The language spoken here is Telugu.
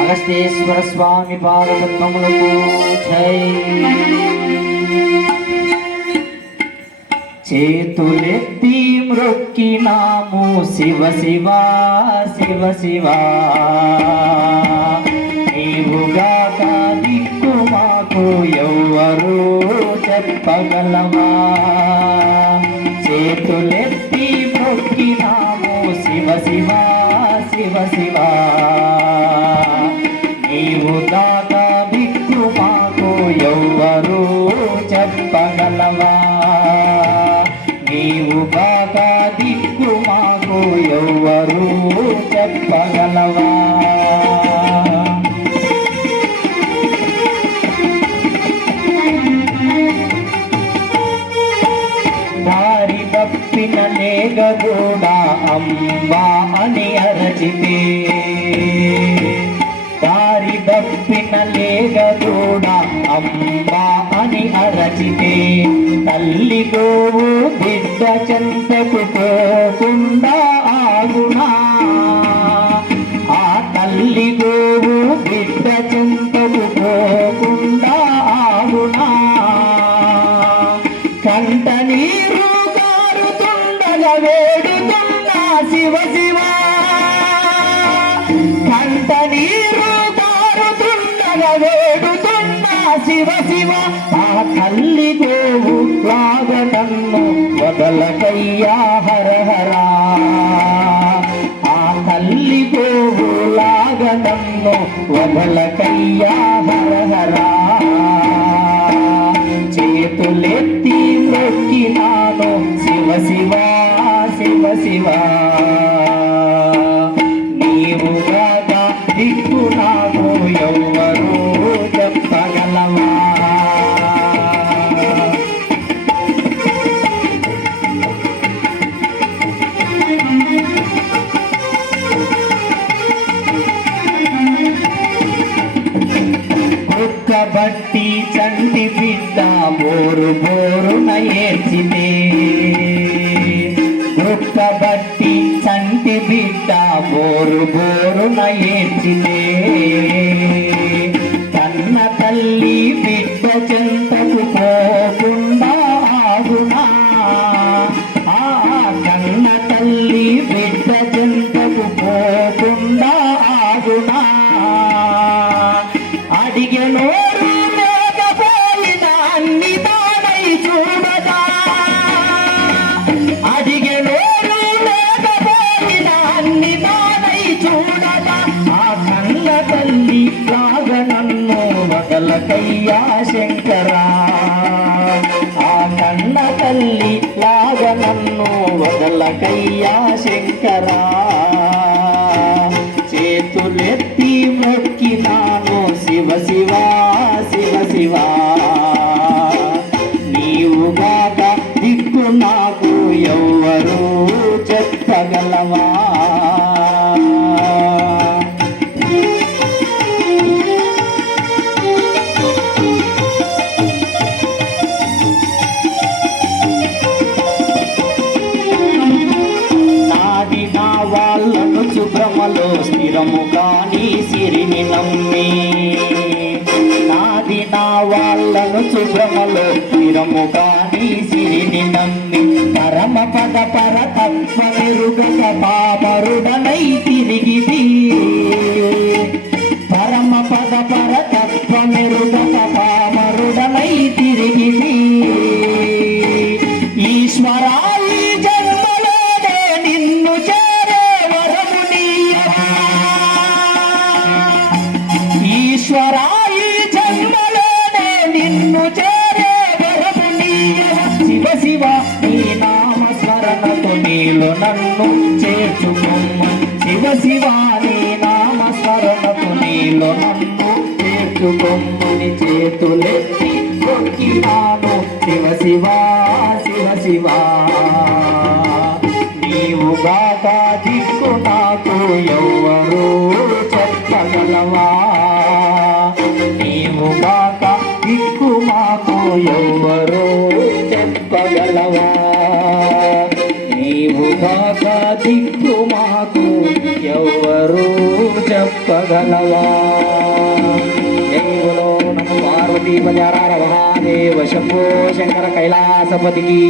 అగస్తేశ్వర స్వామి పాదపద్మములకు జై. చేతులెత్తి మృక్కినాము శివ శివ శివ శివ. నీవుగా దిక్కు మాకు ఎవ్వరు చెప్పగలమా? చేతులే శివ శివ నీవు దాత దిక్కు మాకు ఎవ్వరు చెప్పగలవా? నీవు దాత దిక్కు మాకు ఎవ్వరు చెప్పగలవా? దారి తప్పిన లేగగూడా అంబా అని అరచితే దారి తప్పిన లేగగూడా అంబా అని అరచితే తల్లి గోవు బిడ్డ చెంతకు పోకుండా శివ శివ. కంట నీరు తారుతున్న వేడుతున్న శివ శివ. ఆ తల్లి దేవు లాగటన్ను వదలకయ్యా హర హర ఆ తల్లి దేవు లాగటన్ను వదలకయ్యా హర హర చేతులెత్తి మొక్కినాను శివ శివ. శివ శివ నీవు రాగా దిక్కు నాకు ఎవ్వరు చెప్పగలవా? బట్టి చంటి బిడ్డ బోరు బోరు ఏడ్చితే ఉడకబట్టి చంటి బిడ్డ బోరు బోరున ఏడ్చితే. కన్న తల్లి బిడ్డ చెంతకు పోకుండా ఆగునా. ఆ కన్న తల్లి బిడ్డ చెంతకు పోకుండా ఆగునా. అడిగనోరు వదలకయ్యా శంకరా. ఆ కన్న తల్లి లాగ నన్ను వదలకయ్యా శంకరా. చేతులెత్తి మొక్కినాను శివ శివ శివ శివ. నీవు బాగా దిక్కు నాకు వాళ్ళను శుభ్రమలో స్థిరము కాని సిరిని నమ్మి. నాది నా వాళ్ళను శుభ్రమలో స్థిరము కాని సిరిని నమ్మి. పరమ పద పర తత్వ మెరుగక పాపరుడనై తిరిగిది నీలో నన్ను చేర్చుకోమ్మ. శివ శివాని నామస్మరణకు నీలో నన్ను చేర్చుకోమ్మని చేతులెత్తి కొట్టినాను. శివ శివ శివ శివ. నీవు గాక దిక్కు నాకు ఎవ్వరు చెప్పగలవా? నీవు గాక దిక్కు మాకు ఎవ్వరు చెప్పగలవా? నీవు దిక్కు మాకు ఎవ్వరు చెప్పగలవా? దేవులో నమ పార్వతీ పజారార మహాదేవ శంభో శంకర కైలాసపతికి